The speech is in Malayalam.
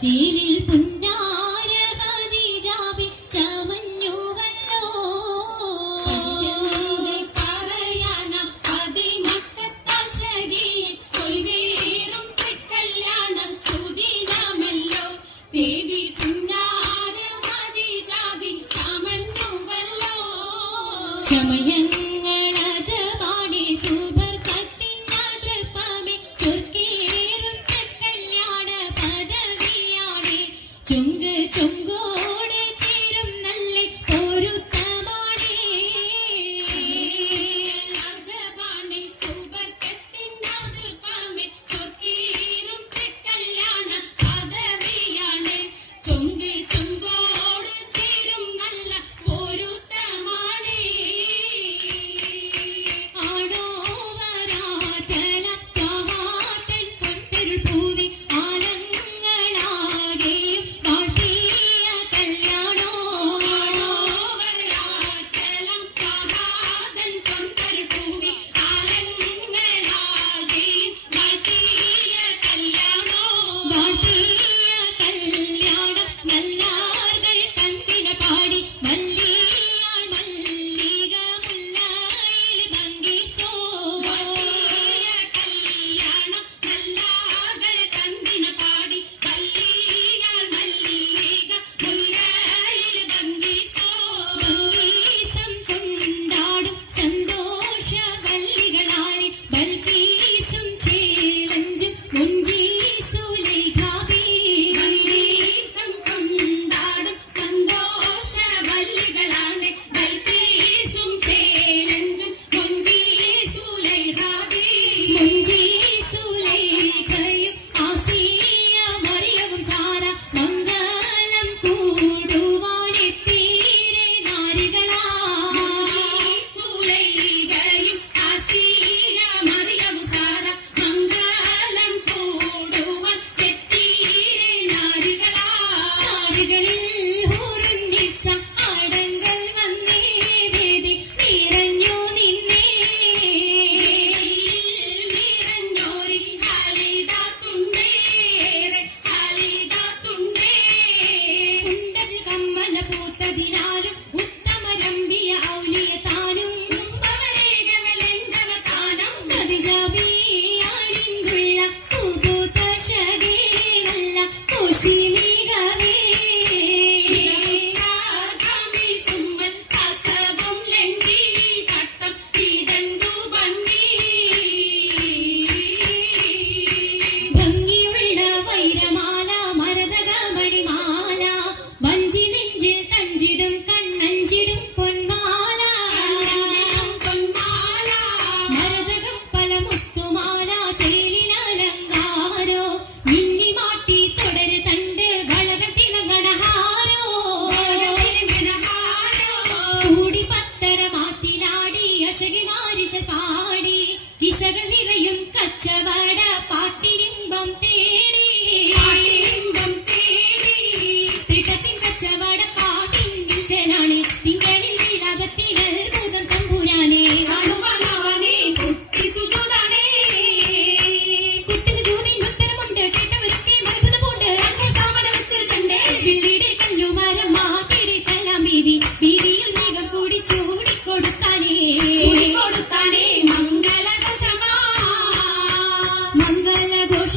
ചേരിൽ പുന്നാര ഖദീജാബി ചമഞ്ഞുവല്ലോ പറയാന അതിമക്കത്തശകിയിൽ കൊയ്വേറും കല്യാണ സുദിനമല്ലോ ദേവി പുന്നാര ഖദീജാബി ചമഞ്ഞുവല്ലോ ചമയങ്ങളജപാടി സുബർക്കത്തിനാതൃപ്പമേ ചൊർക്കേറും കല്യാണ പദവിയാണ് ചുങ്ക് ചുങ്കോടെ ചേരും നല്ല പൊരുത്തമാണ് അജപാടി സുബർക്കത്തിനാതൃപ്പമേ ചൊർക്കേറും കല്യാണ പദവിയാണ് ചുങ്ക് ചുങ്കോടെ ചേരും നല്ല പൊരുത്തമാണ് ആടോ വരാറ്റല കാഹാത്തൻ പൊട്ടരുൾ പൂവി ആലങ്ങളാകെയും കാട്ടിയ കല്യാണോ ആടോ വരാറ്റല കാഹാത്തൻ പൊട്ടരുൾ പൂവി ആലങ്ങളാകെയും കാട്ടിയ കല്യാണോ കാട്ടിയ കല്യാണം നല്ലാർകൾ കന്തിന പാടി മല്ലിയാൾ മല്ലിക മുല്ലായിൽ ഭംഗിച്ചോ കാട്ടിയ കല്യാണം നല്ലാർകൾ കന്തിന പാടി മല്ലിയാൾ മല്ലിക മുല്ലായിൽ ഭംഗിച്ചോ ഭംഗീസം കൊണ്ടാടും സന്തോഷ വല്ലികളായി ബൽക്കീസും ചേലഞ്ചും മുഞ്ചീസുലൈഖാബി ഭംഗീസം കൊണ്ടാടും സന്തോഷ വല്ലികളാണ് ബൽക്കീസും ചേലഞ്ചും മുഞ്ചീസുലൈഖാബി മുഞ്ചീസുലൈഖയും ആസിയ മറിയവും സാര മംഗലം കൂടുവാനെത്തീരെ നാരികളാ മുഞ്ചീസുലൈഖയും ആസിയ മറിയവും സാര മംഗലം കൂടുവാൻ എത്തീരെ നാരികളാ നാരികളിൽ ഹുറുന്നിസ ആടങ്ങൾ വന്നേ വേദി നിറഞ്ഞു നിന്നേ നിറഞ്ഞോരി ഹാലിദാത്തുണ്ടേറെ ഹാലിദാത്തുണ്ടേ ഉണ്ടതിൽ കമ്മല പൂത്തതിനാലും ഉത്തമരമ്പിയ ഔലിയതാനും ഉമ്പവരേഖവലെഞ്ചവതാനം ഖദീജാബിയാണിന്നുള്ള പൂപൂത്ത ശകീനല്ല കോശിമികവേ സുമ്മൻ കസബും ലണ്ടി കട്ടം ഇതണ്ടു ഭംഗിയുള്ള വൈരമാല മരതക മണിമാല വഞ്ചി നെഞ്ചിൽ തഞ്ചിടും കണ്ണഞ്ചിടും പൊന്മാല പൊന്മാല മരതകം പല മുത്തുമാല ചേലിൽ അലങ്കാരോ മിന്നി മാട്ടി തുടര് തണ്ട് വളകൾ തിളങ്ങണഹാരോ കൂടി പത്തര മാറ്റിലാടി അശകി മാരിശ പാടി കിസകൾ നിറയും കച്ചവട പാട്ടിലിമ്പം തേടി തിട്ടത്തിൻ കച്ചവട പാട്ടിൻ വിശലാണ് തിങ്കളിൽ വീരാഗത്തിനൽ ഭൂതം തമ്പുരാനെ കുട്ടി സുജൂതാണേ കുട്ടി സുജൂതിന് ഉത്തരമുണ്ട് കേട്ടവരൊക്കെ അത്ഭുതമുണ്ട് കാമന വെച്ചൊരു ചണ്ടേ വിള്ളിയുടെ കല്ലുമരം മാറ്റിയുടെ സലാം ബീവി ബീവിയിൽ മേഘം കൂടി ചൂടിക്കൊടുത്താനേ മംഗളഘോഷ